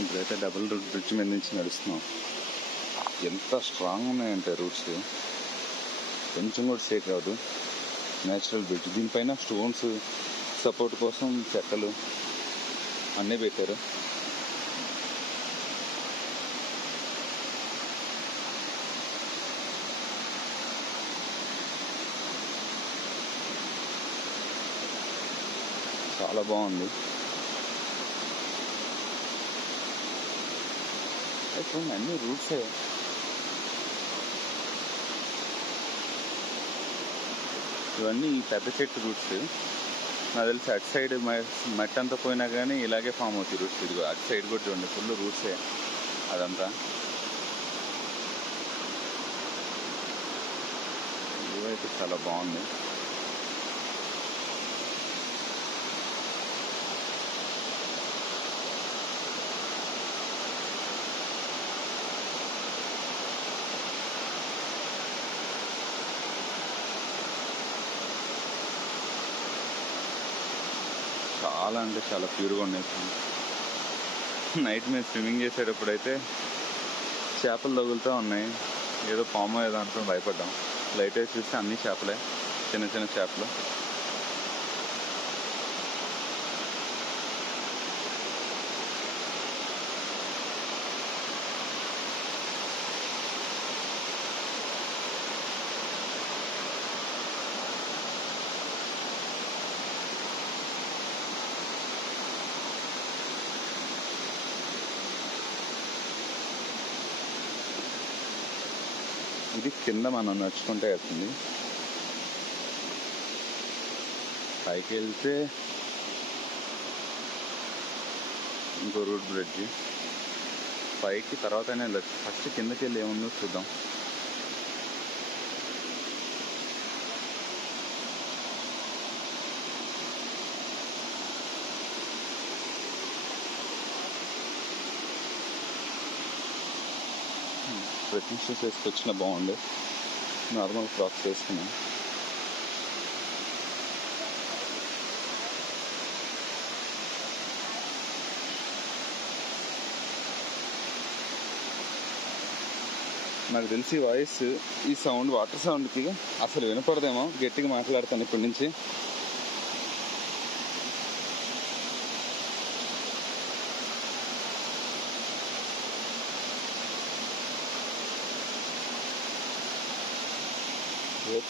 ఇప్పుడైతే double route bridge మీద నుంచి నడుస్తున్నాం. ఎంత స్ట్రాంగ్ ఉన్నాయంటే రూట్స్, కొంచెం కూడా షేక్ రాదు. నేచురల్ బ్రిడ్జ్, దీనిపైన స్టోన్స్ సపోర్ట్ కోసం చెక్కలు అన్నీ పెట్టారు. చాలా బాగుంది. చూడండి అన్ని రూట్సే. ఇవన్నీ పెద్ద చెట్టు రూట్స్. నాకు తెలిసి అటు సైడ్ మట్టి అంతా పోయినా కానీ ఇలాగే ఫామ్ అవుతాయి రూట్స్. ఇదిగో అటు సైడ్ కూడా చూడండి, ఫుల్ రూట్సే అదంతా. ఇవైతే చాలా బాగుంది. చాలా అంటే చాలా ప్యూర్గా ఉన్నాయి. నైట్ మేము స్విమ్మింగ్ చేసేటప్పుడు అయితే చేపలు తగులుతూ ఉన్నాయి. ఏదో పాము ఏదో అనుకుని భయపడ్డాం. లైట్ వేసి చూస్తే అన్ని చేపలే, చిన్న చిన్న చేపలు. ఇది కింద మనం నడుచుకుంటే వెళ్తుంది. పైకి వెళ్తే ఇంకో రూట్ బ్రిడ్జ్, పైకి తర్వాతనే వెళ్ళచ్చు. ఫస్ట్ కిందకి వెళ్ళి ఏముందో చూద్దాం. ప్రతిష్ట చేసుకొచ్చిన బాగుండే, నార్మల్ క్రాక్స్ వేసుకున్నాం. నాకు తెలిసి వాయిస్ ఈ సౌండ్ వాటర్ సౌండ్కి అసలు వినపడదేమో, గట్టిగా మాట్లాడతాను ఇప్పటి నుంచి.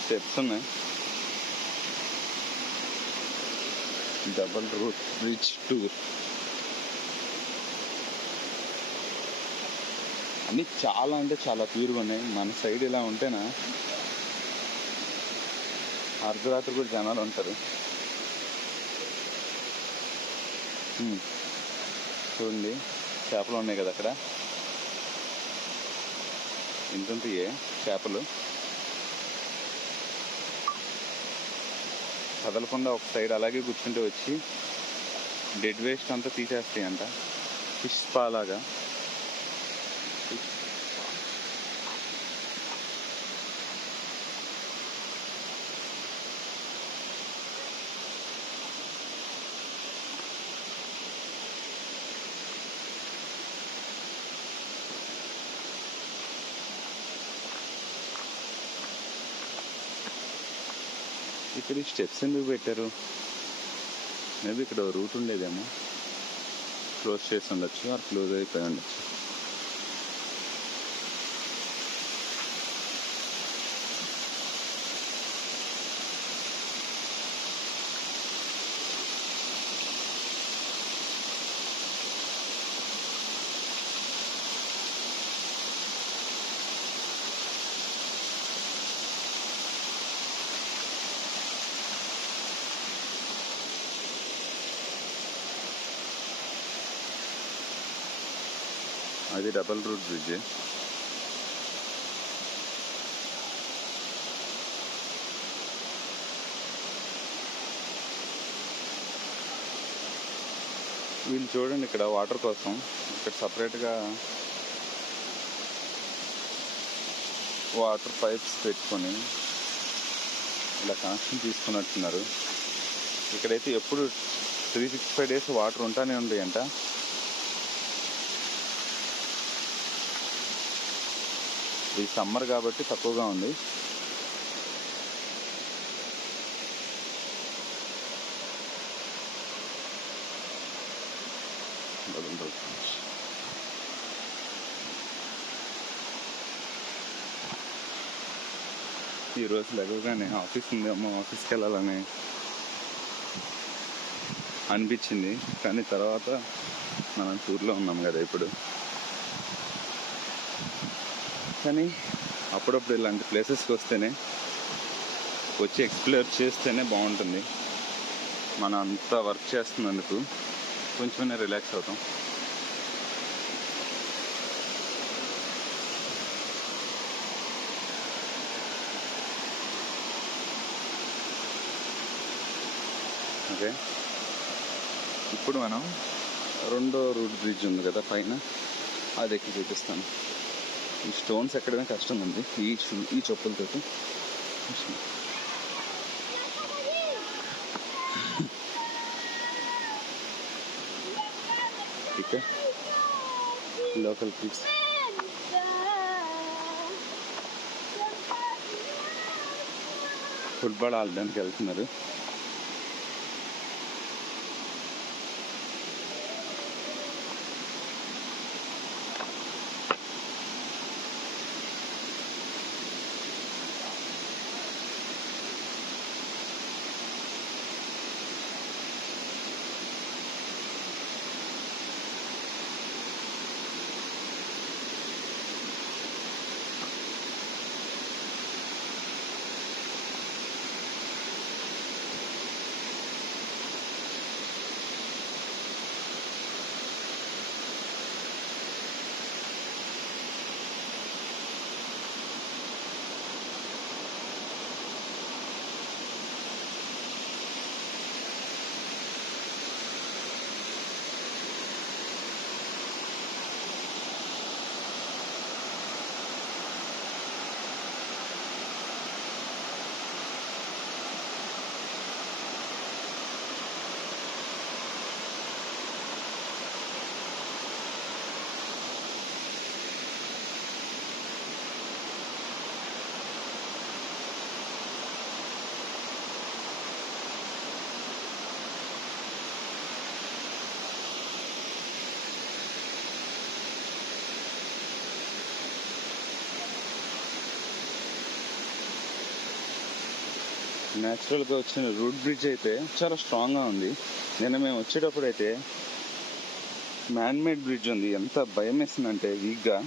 స్టెప్స్ ఉన్నాయి. Double route bridge tour. అన్నీ చాలా అంటే చాలా ప్యూర్గా ఉన్నాయి. మన సైడ్ ఇలా ఉంటేనా అర్ధరాత్రి కూడా జనాలు ఉంటారు. చూడండి చేపలు ఉన్నాయి కదా అక్కడ, ఇంతంతయే చేపలు. కదలకుండా ఒక సైడ్ అలాగే కూర్చుంటే వచ్చి డెడ్ వేస్ట్ అంతా తీసేస్తాయి అంట, ఫిష్ పాలాగా. ఇక్కడ ఈ స్టెప్స్ ఎందుకు పెట్టారు? మేబీ ఇక్కడ రూట్ ఉండేదేమో, క్లోజ్ చేసి ఉండొచ్చు, ఆర్ క్లోజ్ అయిపోయి ఉండొచ్చు. అది డబల్ రూట్ బ్రిడ్జ్. వీళ్ళు చూడండి ఇక్కడ వాటర్ కోసం ఇక్కడ సపరేట్గా వాటర్ పైప్స్ పెట్టుకొని ఇలా కనెక్షన్ తీసుకున్నట్టున్నారు. ఇక్కడైతే ఎప్పుడు 365 days వాటర్ ఉంటానే ఉంటాయంట. ఇది సమ్మర్ కాబట్టి తక్కువగా ఉంది. ఈరోజు లేవగానే ఆఫీస్ ఉంది అమ్మ, ఆఫీస్కి వెళ్ళాలని అనిపించింది. కానీ తర్వాత మనం టూర్లో ఉన్నాం కదా ఇప్పుడు. కానీ అప్పుడప్పుడు ఇలాంటి ప్లేసెస్కి వస్తేనే, వచ్చి ఎక్స్ప్లోర్ చేస్తేనే బాగుంటుంది. మనం అంతా వర్క్ చేస్తున్నందుకు కొంచెం రిలాక్స్ అవుతాం. ఓకే, ఇప్పుడు మనం రెండో రూట్ బ్రిడ్జ్ ఉంది కదా పైన, అది ఎక్కి చూపిస్తాను. ఈ స్టోన్స్ ఎక్కడైనా కష్టం ఉంది ఈ చెప్పులతోటి. ఓకే, లోకల్ కిడ్స్ ఫుట్బాల్ ఆడడానికి వెళ్తున్నారు. న్యాచురల్గా వచ్చిన రూట్ బ్రిడ్జ్ అయితే చాలా స్ట్రాంగ్గా ఉంది. నిన్న మేము వచ్చేటప్పుడు అయితే మ్యాన్మేడ్ బ్రిడ్జ్ ఉంది. ఎంత భయం వేసిందంటే వీక్గా